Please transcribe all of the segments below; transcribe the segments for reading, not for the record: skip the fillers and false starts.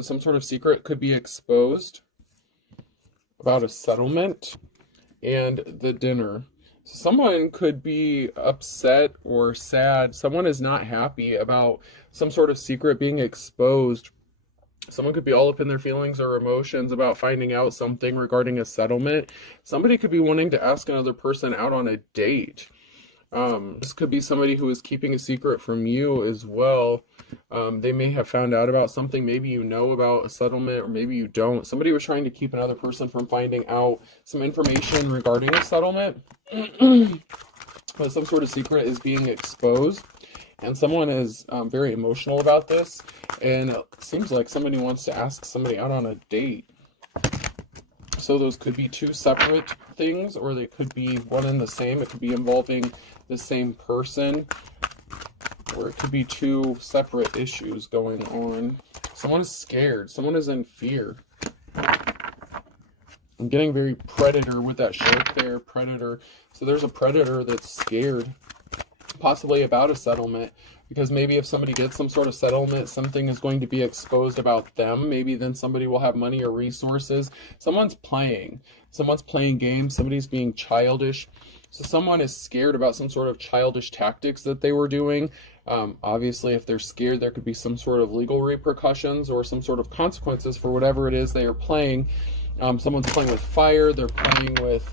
Some sort of secret could be exposed about a settlement and the dinner. Someone could be upset or sad. Someone is not happy about some sort of secret being exposed. Someone could be all up in their feelings or emotions about finding out something regarding a settlement. Somebody could be wanting to ask another person out on a date. This could be somebody who is keeping a secret from you as well. They may have found out about something. Maybe you know about a settlement, or maybe you don't. Somebody was trying to keep another person from finding out some information regarding a settlement. But some sort of secret is being exposed. And someone is very emotional about this. And it seems like somebody wants to ask somebody out on a date. So those could be two separate things, or they could be one and the same. It could be involving the same person, or it could be two separate issues going on. Someone is scared. Someone is in fear. I'm getting very predator with that shark there, predator. So there's a predator that's scared, possibly about a settlement, because maybe if somebody gets some sort of settlement, something is going to be exposed about them. Maybe then somebody will have money or resources. Someone's playing games. Somebody's being childish. So someone is scared about some sort of childish tactics that they were doing. Obviously, if they're scared, there could be some sort of legal repercussions or some sort of consequences for whatever it is they are playing. Someone's playing with fire. They're playing with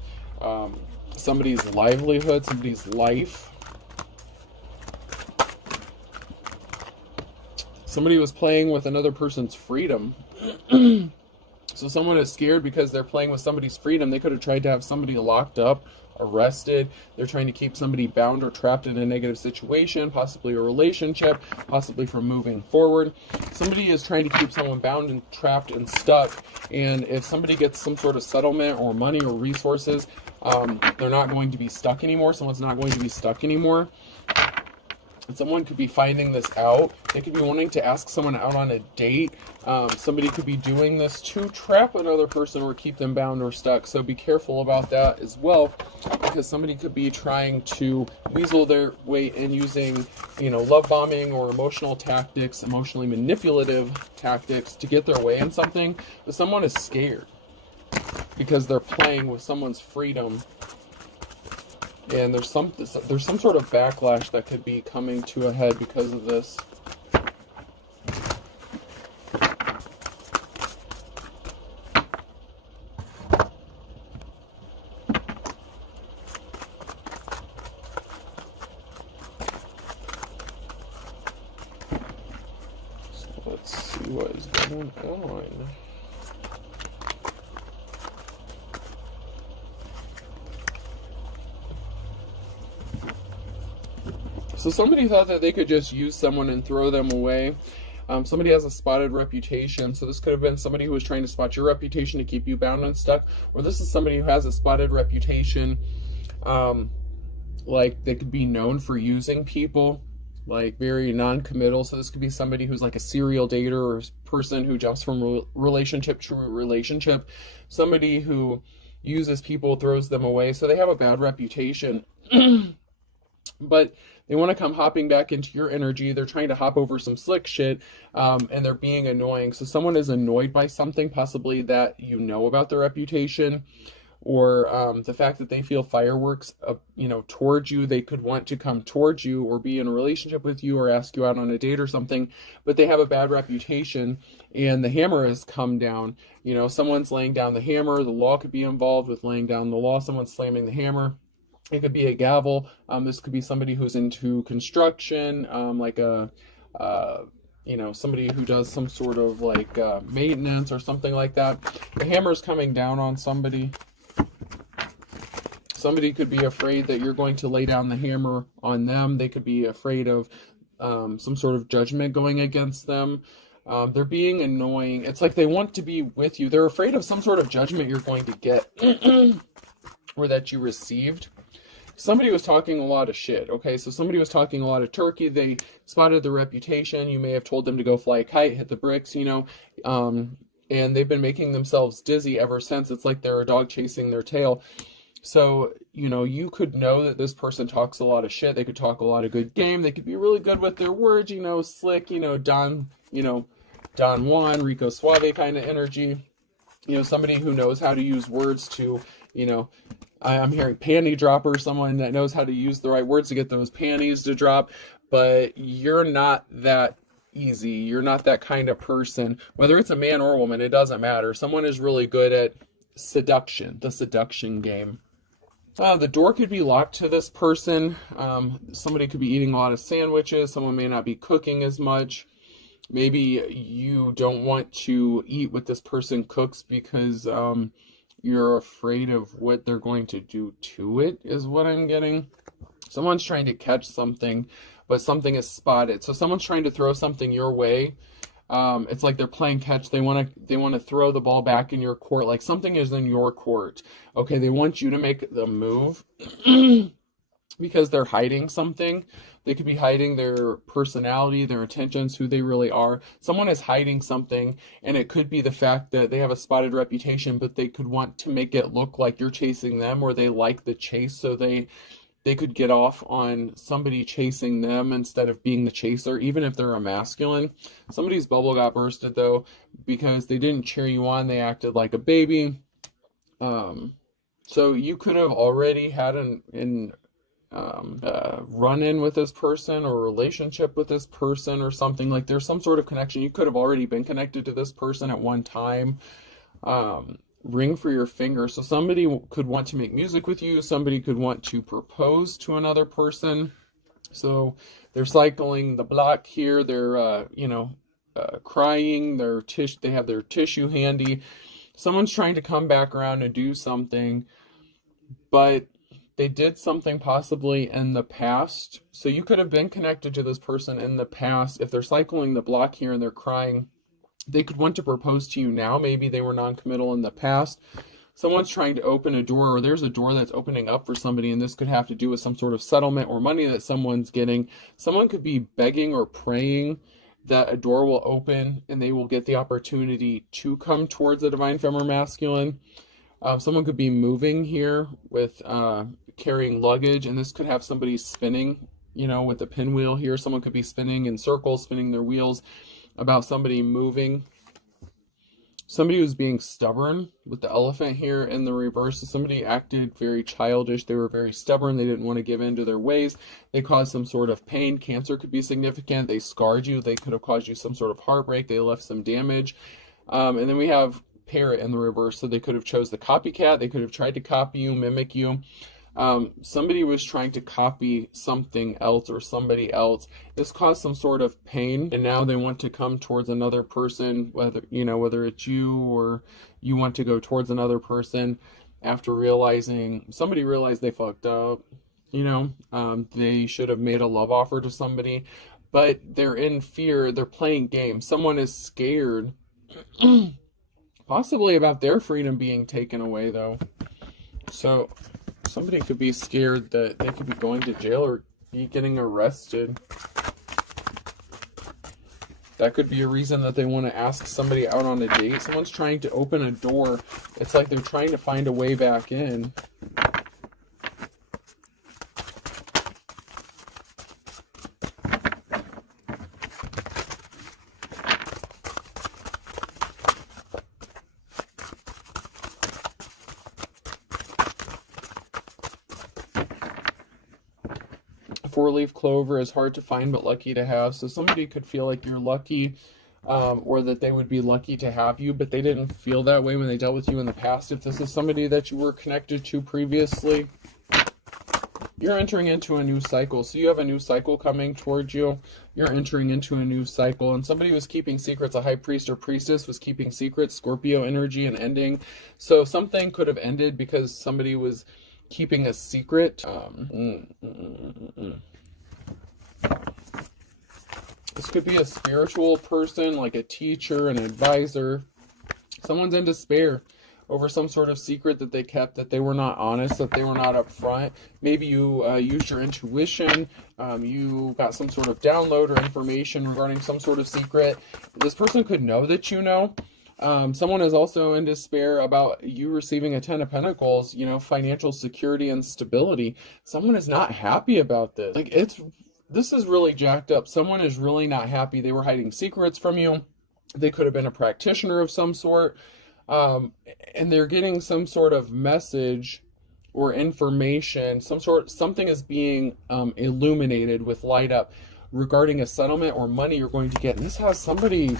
somebody's livelihood, somebody's life. Somebody was playing with another person's freedom. So someone is scared because they're playing with somebody's freedom. They could have tried to have somebody locked up, arrested. They're trying to keep somebody bound or trapped in a negative situation, possibly a relationship, possibly from moving forward. Somebody is trying to keep someone bound and trapped and stuck. And if somebody gets some sort of settlement or money or resources, they're not going to be stuck anymore. Someone's not going to be stuck anymore. And someone could be finding this out. They could be wanting to ask someone out on a date. Somebody could be doing this to trap another person or keep them bound or stuck. So be careful about that as well, because somebody could be trying to weasel their way in using, love bombing or emotional tactics, emotionally manipulative tactics to get their way in something. But someone is scared because they're playing with someone's freedom. And there's some sort of backlash that could be coming to a head because of this. So let's see what is going on. So somebody thought that they could just use someone and throw them away. Somebody has a spotted reputation. So this could have been somebody who was trying to spot your reputation to keep you bound and stuck. Or this is somebody who has a spotted reputation. Like they could be known for using people, like very non-committal. So this could be somebody who's like a serial dater or person who jumps from relationship to relationship. Somebody who uses people, throws them away. So they have a bad reputation. But they want to come hopping back into your energy. They're trying to hop over some slick shit, and they're being annoying. So someone is annoyed by something, possibly that you know about their reputation, or the fact that they feel fireworks, towards you. They could want to come towards you or be in a relationship with you or ask you out on a date or something, but they have a bad reputation, and the hammer has come down. Someone's laying down the hammer. The law could be involved with laying down the law. Someone's slamming the hammer. It could be a gavel. This could be somebody who's into construction, somebody who does some sort of maintenance or something like that. The hammer's coming down on somebody. Somebody could be afraid that you're going to lay down the hammer on them. They could be afraid of some sort of judgment going against them. They're being annoying. It's like they want to be with you. They're afraid of some sort of judgment you're going to get or that you received. Somebody was talking a lot of shit, okay? So somebody was talking a lot of turkey. They spotted the reputation. You may have told them to go fly a kite, hit the bricks, and they've been making themselves dizzy ever since. It's like they're a dog chasing their tail. So, you could know that this person talks a lot of shit. They could talk a lot of good game. They could be really good with their words, slick, Don, Don Juan, Rico Suave kind of energy. You know, somebody who knows how to use words to, you know, I'm hearing panty dropper, someone that knows how to use the right words to get those panties to drop, but you're not that easy. You're not that kind of person. Whether it's a man or a woman, it doesn't matter. Someone is really good at seduction, the seduction game. The door could be locked to this person. Somebody could be eating a lot of sandwiches. Someone may not be cooking as much. Maybe you don't want to eat what this person cooks because you're afraid of what they're going to do to it, is what I'm getting. Someone's trying to catch something, but something is spotted. So someone's trying to throw something your way. It's like they're playing catch. They want to throw the ball back in your court. Like something is in your court. Okay, they want you to make the move because they're hiding something. They could be hiding their personality, their intentions, who they really are. Someone is hiding something, and it could be the fact that they have a spotted reputation, but they could want to make it look like you're chasing them, or they like the chase, so they could get off on somebody chasing them instead of being the chaser, even if they're a masculine. Somebody's bubble got bursted, though, because they didn't cheer you on. They acted like a baby. So you could have already had an run-in with this person or relationship with this person or something. Like there's some sort of connection. You could have already been connected to this person at one time. Ring for your finger. So somebody could want to make music with you. Somebody could want to propose to another person. So they're cycling the block here. They're, crying. They have their tissue handy. Someone's trying to come back around and do something, but they did something possibly in the past. So you could have been connected to this person in the past. If they're cycling the block here and they're crying, they could want to propose to you now. Maybe they were non-committal in the past. Someone's trying to open a door, or there's a door that's opening up for somebody, and this could have to do with some sort of settlement or money that someone's getting. Someone could be begging or praying that a door will open and they will get the opportunity to come towards a divine feminine masculine. Someone could be moving here with carrying luggage, and this could have somebody spinning, with the pinwheel here. Someone could be spinning in circles, spinning their wheels about somebody moving. Somebody was being stubborn with the elephant here in the reverse. So somebody acted very childish. They were very stubborn. They didn't want to give in to their ways. They caused some sort of pain. Cancer could be significant. They scarred you. They could have caused you some sort of heartbreak. They left some damage. And then we have parrot in the reverse. So they could have chose the copycat. They could have tried to copy you, mimic you. Somebody was trying to copy something else or somebody else. This caused some sort of pain, and now they want to come towards another person, whether it's you or you want to go towards another person after somebody realized they fucked up. They should have made a love offer to somebody, but they're in fear. They're playing games. Someone is scared, possibly about their freedom being taken away, though. So somebody could be scared that they could be going to jail or be getting arrested. That could be a reason that they want to ask somebody out on a date. Someone's trying to open a door. It's like they're trying to find a way back in. Four-leaf clover is hard to find but lucky to have. So somebody could feel like you're lucky, or that they would be lucky to have you, but they didn't feel that way when they dealt with you in the past. If this is somebody that you were connected to previously, you're entering into a new cycle. So you have a new cycle coming towards you. You're entering into a new cycle, and somebody was keeping secrets. A high priest or priestess was keeping secrets. Scorpio energy and ending. So something could have ended because somebody was keeping a secret. This could be a spiritual person, like a teacher, an advisor. Someone's in despair over some sort of secret that they kept, that they were not honest, that they were not upfront. Maybe you used your intuition. You got some sort of download or information regarding some sort of secret. This person could know that you know. Someone is also in despair about you receiving a 10 of Pentacles, financial security and stability. Someone is not happy about this. This is really jacked up. Someone is really not happy. They were hiding secrets from you. They could have been a practitioner of some sort, and they're getting some sort of message or information, something is being illuminated with light up regarding a settlement or money you're going to get. And this has somebody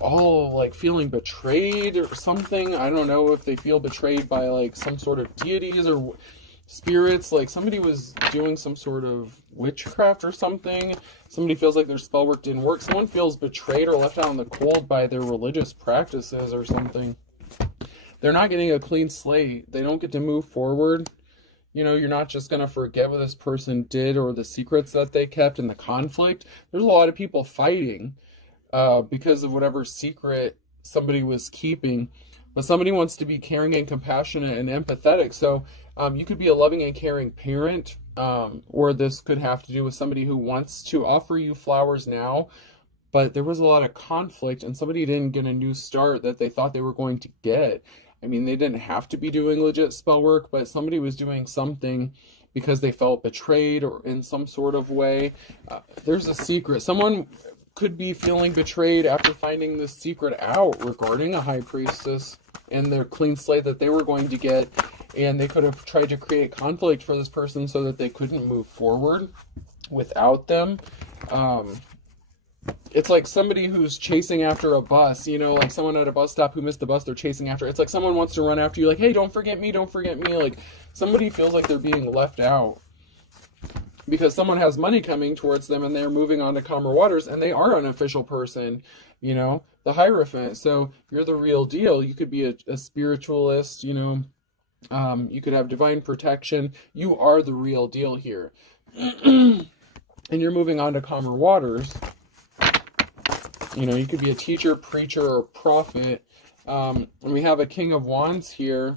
all like feeling betrayed or something. I don't know if they feel betrayed by like some sort of deities or spirits, like somebody was doing some sort of witchcraft or something. Somebody feels like their spell work didn't work. Someone feels betrayed or left out in the cold by their religious practices or something. They're not getting a clean slate. They don't get to move forward. You know, you're not just going to forget what this person did or the secrets that they kept and the conflict. There's a lot of people fighting because of whatever secret somebody was keeping. But somebody wants to be caring and compassionate and empathetic. So you could be a loving and caring parent, or this could have to do with somebody who wants to offer you flowers now, but there was a lot of conflict and somebody didn't get a new start that they thought they were going to get. I mean, they didn't have to be doing legit spell work, but somebody was doing something because they felt betrayed or in some sort of way. There's a secret. Someone could be feeling betrayed after finding this secret out regarding a high priestess and their clean slate that they were going to get, and they could have tried to create conflict for this person so that they couldn't move forward without them. It's like somebody who's chasing after a bus, you know, like someone at a bus stop who missed the bus, they're chasing after. It's like someone wants to run after you, like, hey, don't forget me, don't forget me. Like somebody feels like they're being left out because someone has money coming towards them and they're moving on to calmer waters, and they are an official person, you know, the Hierophant. So you're the real deal. You could be a spiritualist, you know, you could have divine protection. You are the real deal here. And you're moving on to calmer waters. You know, you could be a teacher, preacher, or prophet. And we have a King of Wands here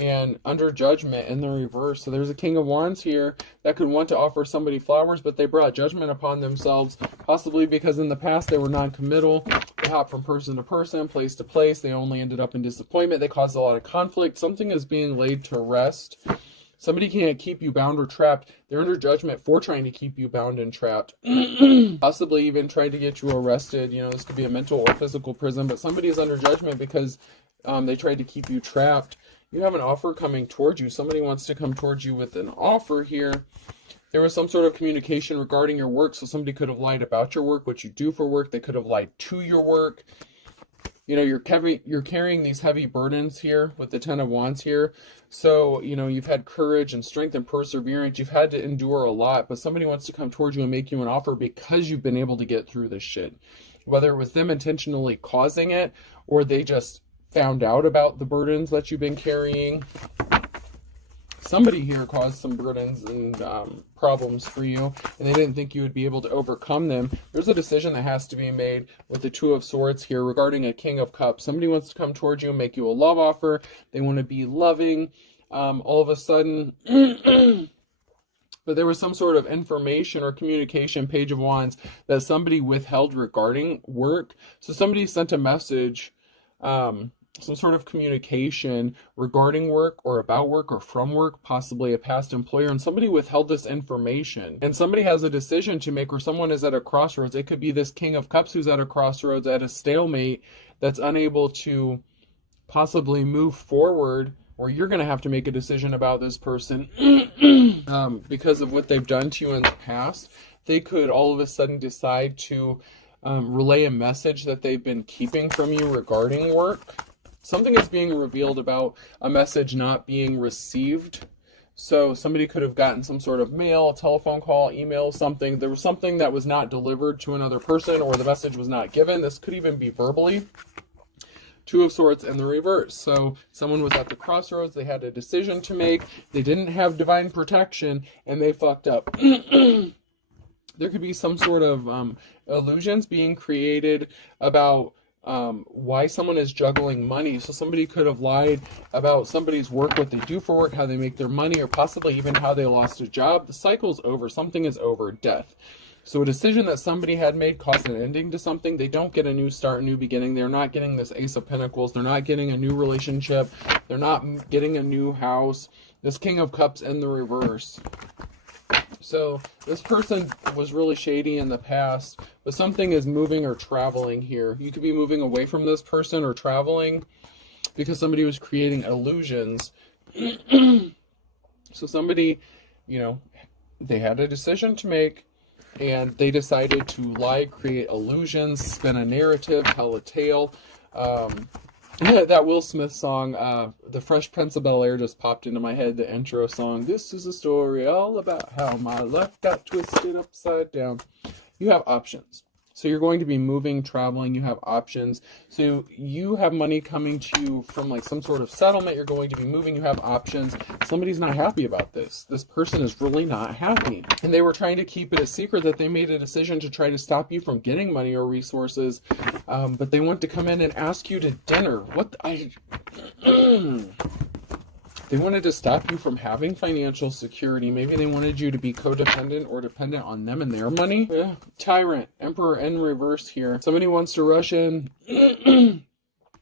and under judgment in the reverse. So there's a King of Wands here that could want to offer somebody flowers, but they brought judgment upon themselves, possibly because in the past they were non-committal. They hopped from person to person, place to place. They only ended up in disappointment. They caused a lot of conflict. Something is being laid to rest. Somebody can't keep you bound or trapped. They're under judgment for trying to keep you bound and trapped. Possibly even trying to get you arrested. You know, this could be a mental or physical prison, but somebody is under judgment because they tried to keep you trapped. You have an offer coming towards you. Somebody wants to come towards you with an offer here. There was some sort of communication regarding your work, so somebody could have lied about your work, what you do for work. They could have lied to your work. You know, you're carrying these heavy burdens here with the Ten of Wands here. So, you know, you've had courage and strength and perseverance. You've had to endure a lot, but somebody wants to come towards you and make you an offer because you've been able to get through this shit. Whether it was them intentionally causing it or they just found out about the burdens that you've been carrying. Somebody here caused some burdens and problems for you, and they didn't think you would be able to overcome them. There's a decision that has to be made with the Two of Swords here regarding a King of Cups. Somebody wants to come towards you and make you a love offer. They want to be loving. All of a sudden, but there was some sort of information or communication, Page of Wands, that somebody withheld regarding work. So somebody sent a message, some sort of communication regarding work or about work or from work, possibly a past employer, and somebody withheld this information. And somebody has a decision to make, or someone is at a crossroads. It could be this King of Cups who's at a crossroads, at a stalemate, that's unable to possibly move forward, or you're going to have to make a decision about this person because of what they've done to you in the past. They could all of a sudden decide to relay a message that they've been keeping from you regarding work. Something is being revealed about a message not being received. So somebody could have gotten some sort of mail, telephone call, email, something. There was something that was not delivered to another person, or the message was not given. This could even be verbally. Two of Swords in the reverse. So someone was at the crossroads. They had a decision to make. They didn't have divine protection, and they fucked up. There could be some sort of illusions being created about why someone is juggling money. So somebody could have lied about somebody's work, what they do for work, how they make their money, or possibly even how they lost a job. The cycle's over. Something is over. Death. So a decision that somebody had made caused an ending to something. They don't get a new start, new beginning. They're not getting this Ace of Pentacles. They're not getting a new relationship. They're not getting a new house. This King of Cups in the reverse. So this person was really shady in the past, but something is moving or traveling here. You could be moving away from this person or traveling because somebody was creating illusions. So somebody, you know, they had a decision to make, and they decided to lie, create illusions, spin a narrative, tell a tale. That Will Smith song, The Fresh Prince of Bel-Air, just popped into my head, the intro song. This is a story all about how my life got twisted upside down. You have options. So you're going to be moving, traveling, you have options. So you have money coming to you from like some sort of settlement, you're going to be moving, you have options. Somebody's not happy about this. This person is really not happy. And they were trying to keep it a secret that they made a decision to try to stop you from getting money or resources. But they want to come in and ask you to dinner. They wanted to stop you from having financial security. Maybe they wanted you to be codependent or dependent on them and their money. Yeah. Tyrant, Emperor in reverse here. Somebody wants to rush in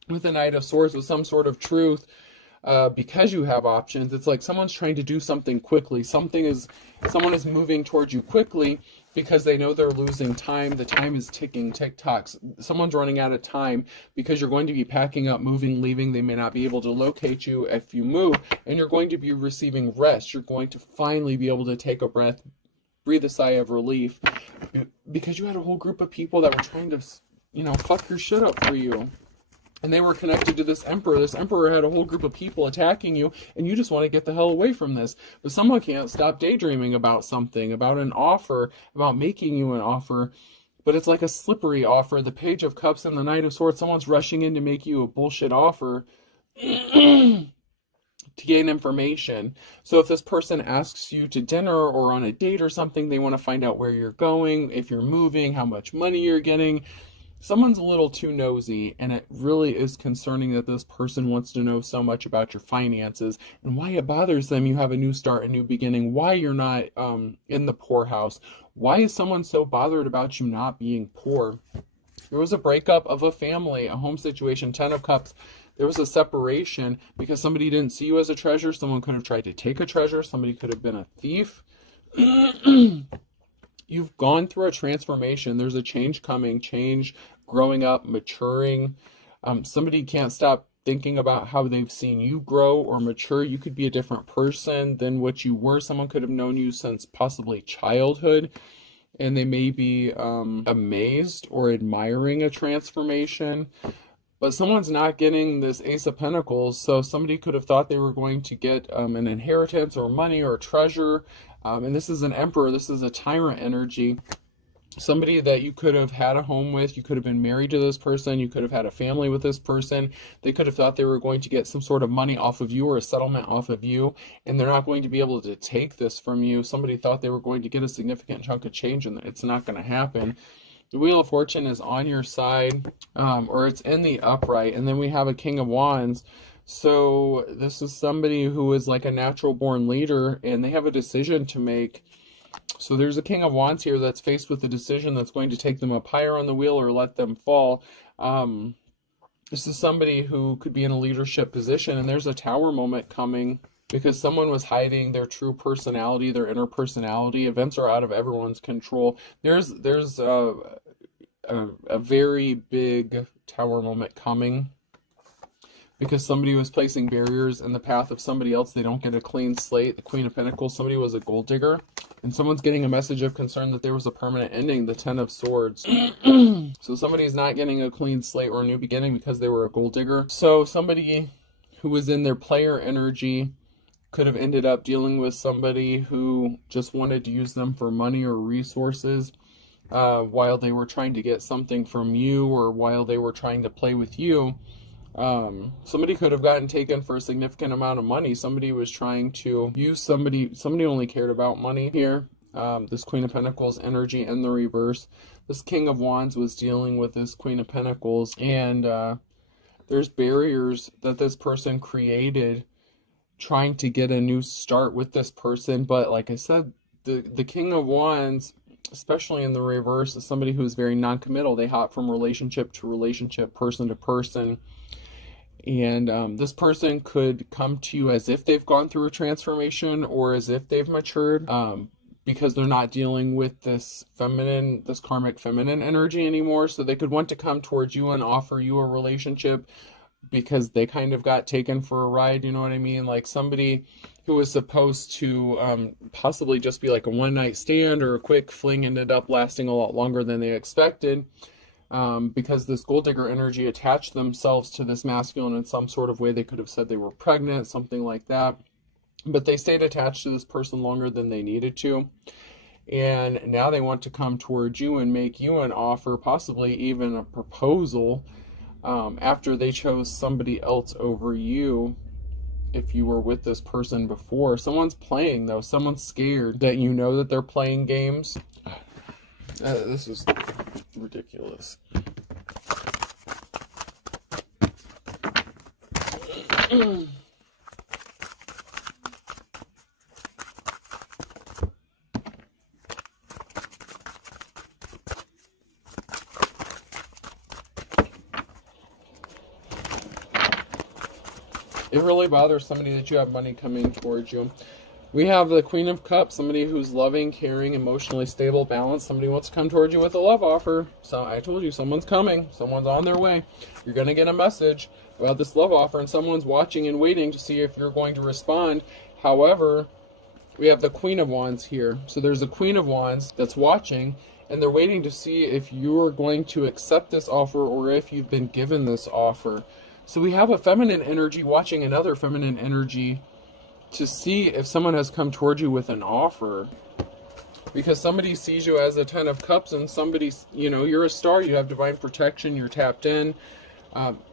with a Knight of Swords with some sort of truth because you have options. It's like someone's trying to do something quickly. Someone is moving towards you quickly because they know they're losing time. The time is ticking, tick-tocks. Someone's running out of time because you're going to be packing up, moving, leaving. They may not be able to locate you if you move, and you're going to be receiving rest. You're going to finally be able to take a breath, breathe a sigh of relief, because you had a whole group of people that were trying to, fuck your shit up for you. And they were connected to this emperor. This emperor had a whole group of people attacking you, and you just want to get the hell away from this. But someone can't stop daydreaming about something, about an offer, about making you an offer. But it's like a slippery offer. The Page of Cups and the Knight of Swords. Someone's rushing in to make you a bullshit offer to gain information. So if this person asks you to dinner or on a date or something, they want to find out where you're going, if you're moving, how much money you're getting. Someone's a little too nosy, and it really is concerning that this person wants to know so much about your finances and why it bothers them. You have a new start, a new beginning, why you're not in the poorhouse. Why is someone so bothered about you not being poor? There was a breakup of a family, a home situation, 10 of Cups. There was a separation because somebody didn't see you as a treasure. Someone could have tried to take a treasure. Somebody could have been a thief. You've gone through a transformation. There's a change coming, change, growing up, maturing. Somebody can't stop thinking about how they've seen you grow or mature. You could be a different person than what you were. Someone could have known you since possibly childhood, and they may be amazed or admiring a transformation. But someone's not getting this Ace of Pentacles, so somebody could have thought they were going to get an inheritance or money or treasure. And this is an Emperor, this is a tyrant energy. Somebody that you could have had a home with, you could have been married to this person, you could have had a family with this person. They could have thought they were going to get some sort of money off of you or a settlement off of you, and they're not going to be able to take this from you. Somebody thought they were going to get a significant chunk of change, and it's not going to happen. The Wheel of Fortune is on your side, or it's in the upright, and then we have a King of Wands. So this is somebody who is like a natural born leader, and they have a decision to make. So there's a King of Wands here that's faced with a decision that's going to take them up higher on the wheel or let them fall. This is somebody who could be in a leadership position, and there's a Tower moment coming because someone was hiding their true personality, their inner personality. Events are out of everyone's control. There's a very big Tower moment coming because somebody was placing barriers in the path of somebody else. They don't get a clean slate. The Queen of Pentacles, somebody was a gold digger, and someone's getting a message of concern that there was a permanent ending, the 10 of Swords. So somebody's not getting a clean slate or a new beginning because they were a gold digger. So somebody who was in their player energy could have ended up dealing with somebody who just wanted to use them for money or resources while they were trying to get something from you, or while they were trying to play with you. Somebody could have gotten taken for a significant amount of money. Somebody was trying to use somebody only cared about money here. This Queen of Pentacles energy in the reverse. This King of Wands was dealing with this Queen of Pentacles, and there's barriers that this person created trying to get a new start with this person. But like I said, the King of Wands, especially in the reverse, is somebody who is very non-committal. They hop from relationship to relationship, person to person. And this person could come to you as if they've gone through a transformation or as if they've matured. because they're not dealing with this karmic feminine energy anymore. So they could want to come towards you and offer you a relationship because they kind of got taken for a ride, you know what I mean? Like somebody who was supposed to possibly just be like a one-night stand or a quick fling ended up lasting a lot longer than they expected, because this gold digger energy attached themselves to this masculine in some sort of way. They could have said they were pregnant, something like that, but they stayed attached to this person longer than they needed to. And now they want to come towards you and make you an offer, possibly even a proposal, after they chose somebody else over you. If you were with this person before, someone's playing though. Someone's scared that you know that they're playing games. This is ridiculous. It really bothers somebody that you have money coming towards you. We have the Queen of Cups, somebody who's loving, caring, emotionally stable, balanced. Somebody wants to come towards you with a love offer. So I told you, someone's coming. Someone's on their way. You're going to get a message about this love offer, and someone's watching and waiting to see if you're going to respond. However, we have the Queen of Wands here. So there's a Queen of Wands that's watching, and they're waiting to see if you're going to accept this offer or if you've been given this offer. So we have a feminine energy watching another feminine energy to see if someone has come towards you with an offer. Because somebody sees you as a 10 of Cups, and somebody, you know, you're a star, you have divine protection, you're tapped in,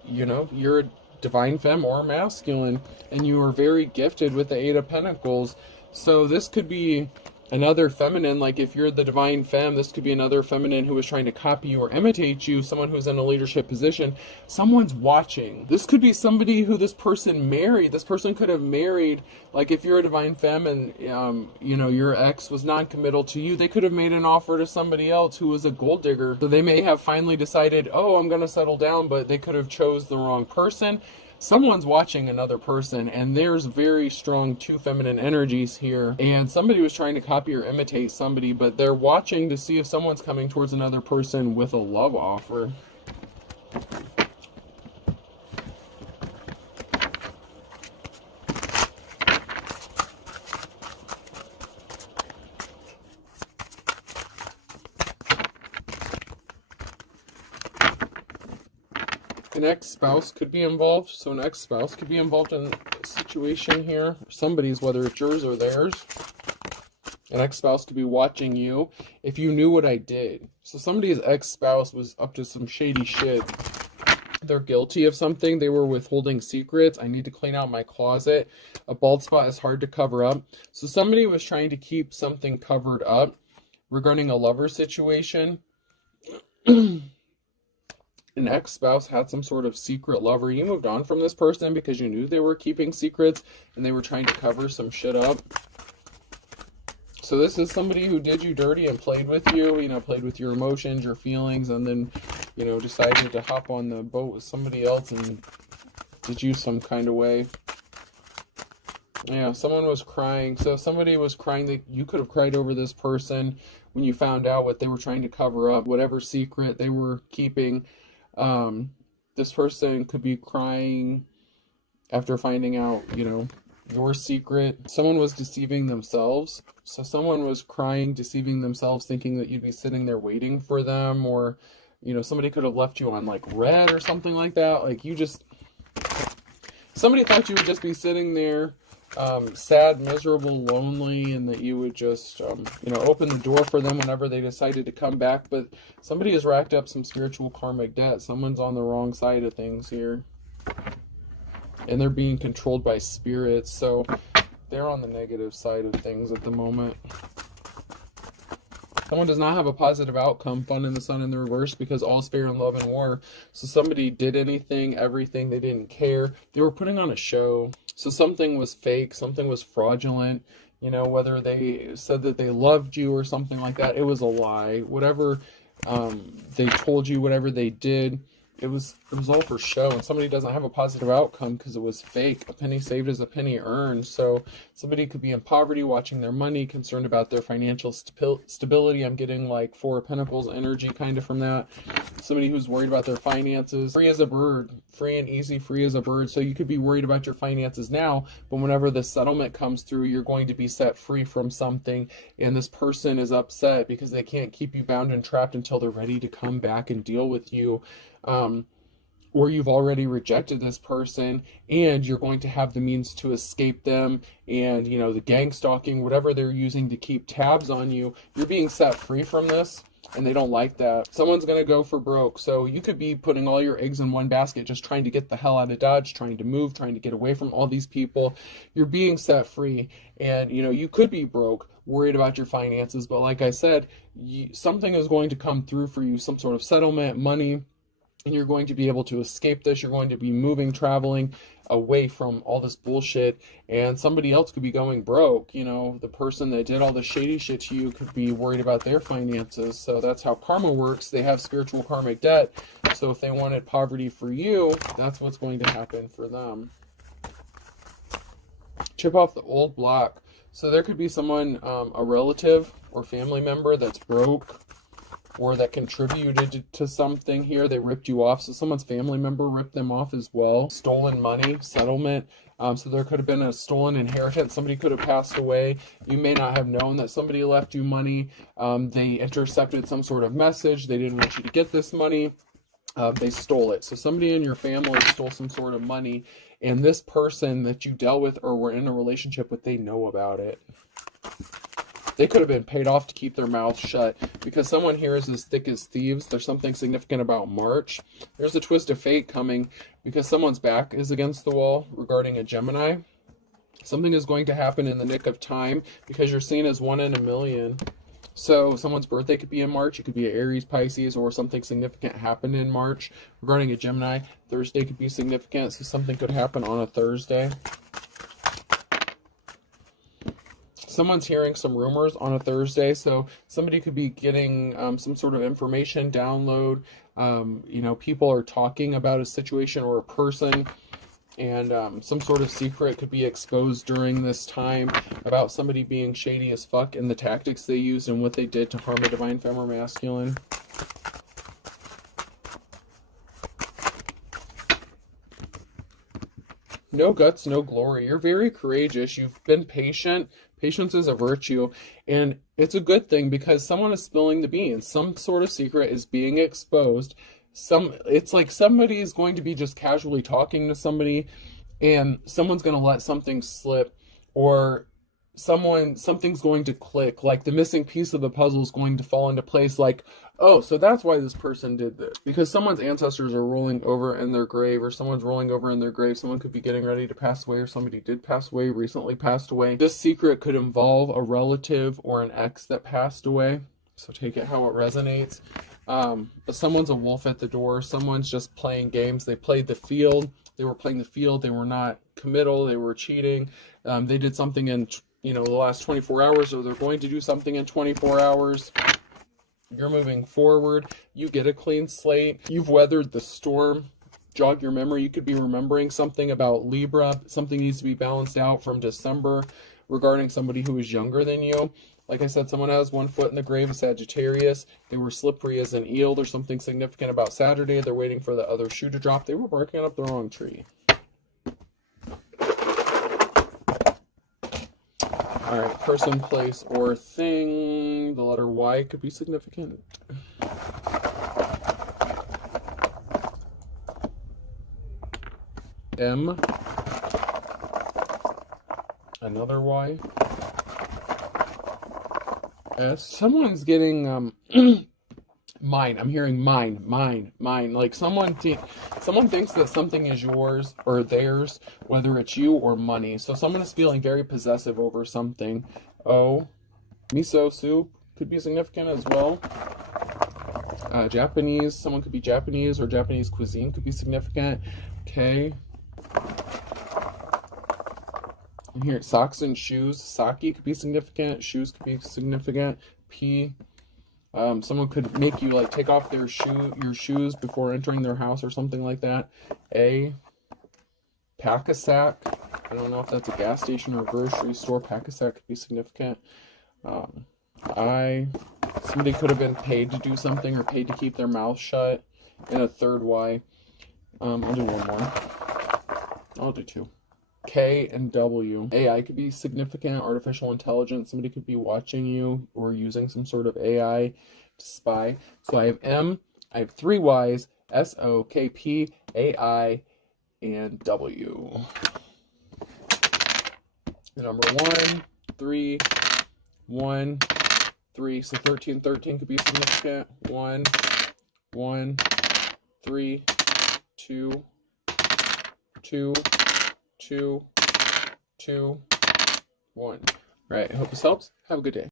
you know, you're a divine femme or masculine, and you are very gifted with the 8 of Pentacles. So this could be another feminine, like if you're the divine femme, this could be another feminine who is trying to copy you or imitate you, someone who's in a leadership position. Someone's watching. This could be somebody who this person married. This person could have married, like if you're a divine femme and, you know, your ex was non-committal to you, they could have made an offer to somebody else who was a gold digger. So they may have finally decided, oh, I'm going to settle down, but they could have chose the wrong person. Someone's watching another person, and there's very strong 2 feminine energies here, and somebody was trying to copy or imitate somebody, but they're watching to see if someone's coming towards another person with a love offer. An ex-spouse could be involved. So an ex-spouse could be involved in a situation here. Somebody's, whether it's yours or theirs. An ex-spouse could be watching you. If you knew what I did. So somebody's ex-spouse was up to some shady shit. They're guilty of something. They were withholding secrets. I need to clean out my closet. A bald spot is hard to cover up. So somebody was trying to keep something covered up regarding a lover situation. An ex-spouse had some sort of secret lover. You moved on from this person because you knew they were keeping secrets and they were trying to cover some shit up. So this is somebody who did you dirty and played with you, you know, played with your emotions, your feelings, and then, you know, decided to hop on the boat with somebody else and did you some kind of way. Yeah, someone was crying. So somebody was crying that you could have cried over this person when you found out what they were trying to cover up, whatever secret they were keeping. This person could be crying after finding out, you know, your secret. Someone was deceiving themselves. So someone was crying, deceiving themselves, thinking that you'd be sitting there waiting for them, or, you know, somebody could have left you on like red or something like that. Like somebody thought you would just be sitting there, sad, miserable, lonely, and that you would just, you know, open the door for them whenever they decided to come back. But somebody has racked up some spiritual karmic debt. Someone's on the wrong side of things here. And they're being controlled by spirits. So they're on the negative side of things at the moment. Someone does not have a positive outcome, fun in the sun in the reverse, because all's fair in love and war. So somebody did anything, everything, they didn't care. They were putting on a show. So something was fake, something was fraudulent. You know, whether they said that they loved you or something like that, it was a lie. Whatever they told you, whatever they did, it was It was all for show, and somebody doesn't have a positive outcome because it was fake. A penny saved is a penny earned. So somebody could be in poverty, watching their money, concerned about their financial stability. I'm getting like Four of Pentacles energy kind of from that. Somebody who's worried about their finances. Free as a bird. Free and easy, free as a bird. So you could be worried about your finances now, but whenever the settlement comes through, you're going to be set free from something, and this person is upset because they can't keep you bound and trapped until they're ready to come back and deal with you. Or you've already rejected this person and you're going to have the means to escape them, and you know, the gang stalking, whatever they're using to keep tabs on you, you're being set free from this, and they don't like that. Someone's going to go for broke. So you could be putting all your eggs in one basket, just trying to get the hell out of Dodge, trying to move, trying to get away from all these people. You're being set free, and you know, you could be broke, worried about your finances, but like I said, something is going to come through for you, some sort of settlement, money, and you're going to be able to escape this. You're going to be moving, traveling away from all this bullshit, and somebody else could be going broke. You know, the person that did all the shady shit to you could be worried about their finances. So that's how karma works. They have spiritual karmic debt. So if they wanted poverty for you, that's what's going to happen for them. Chip off the old block. So there could be someone, a relative or family member that's broke, or that contributed to something here. They ripped you off. So someone's family member ripped them off as well. Stolen money, settlement. So there could have been a stolen inheritance. Somebody could have passed away. You may not have known that somebody left you money. They intercepted some sort of message. They didn't want you to get this money. They stole it. So somebody in your family stole some sort of money, and this person that you dealt with or were in a relationship with, they know about it. They could have been paid off to keep their mouth shut, because someone here is as thick as thieves. There's something significant about March. There's a twist of fate coming because someone's back is against the wall regarding a Gemini. Something is going to happen in the nick of time because you're seen as 1 in a million. So someone's birthday could be in March. It could be an Aries, Pisces, or something significant happened in March regarding a Gemini. Thursday could be significant, so something could happen on a Thursday. Someone's hearing some rumors on a Thursday, so somebody could be getting some sort of information, download. You know, people are talking about a situation or a person, and some sort of secret could be exposed during this time about somebody being shady as fuck and the tactics they used and what they did to harm a divine feminine masculine. No guts, no glory. You're very courageous. You've been patient. Patience is a virtue, and it's a good thing because someone is spilling the beans. Some sort of secret is being exposed. It's like somebody is going to be just casually talking to somebody, and someone's going to let something slip, or something's going to click, like the missing piece of the puzzle is going to fall into place, like, oh, so that's why this person did this, because someone's ancestors are rolling over in their grave, or someone's rolling over in their grave. Someone could be getting ready to pass away, or somebody did pass away, recently passed away. This secret could involve a relative or an ex that passed away, so take it how it resonates. But someone's a wolf at the door. Someone's just playing games. They played the field. They were playing the field. They were not committal. They were cheating. They did something in the last 24 hours, or they're going to do something in 24 hours. You're moving forward. You get a clean slate. You've weathered the storm. Jog your memory. You could be remembering something about Libra. Something needs to be balanced out from December regarding somebody who is younger than you. Like I said, someone has 1 foot in the grave of Sagittarius. They were slippery as an eel. There's something significant about Saturday. They're waiting for the other shoe to drop. They were barking up the wrong tree. All right, person, place, or thing. The letter Y could be significant. M. Another Y. S. Someone's getting mine. I'm hearing mine. Like someone thinks that something is yours or theirs, whether it's you or money. So someone is feeling very possessive over something. O. Miso soup could be significant as well. Japanese. Someone could be Japanese, or Japanese cuisine could be significant. K. And here, socks and shoes. Sake could be significant. Shoes could be significant. P. Someone could make you like take off your shoes before entering their house or something like that. A, pack a sack. I don't know if that's a gas station or a grocery store. Pack a sack could be significant. Somebody could have been paid to do something or paid to keep their mouth shut. And a third Y. I'll do one more. I'll do two. K and W. AI could be significant, artificial intelligence. Somebody could be watching you or using some sort of AI to spy. So I have M, I have three Y's, S, O, K, P, AI, and W. The number 1, 3, 1, 3. So 13, 13 could be significant. 1, 1, 3, 2, 2, 2, 2, 1. Right, I hope this helps. Have a good day.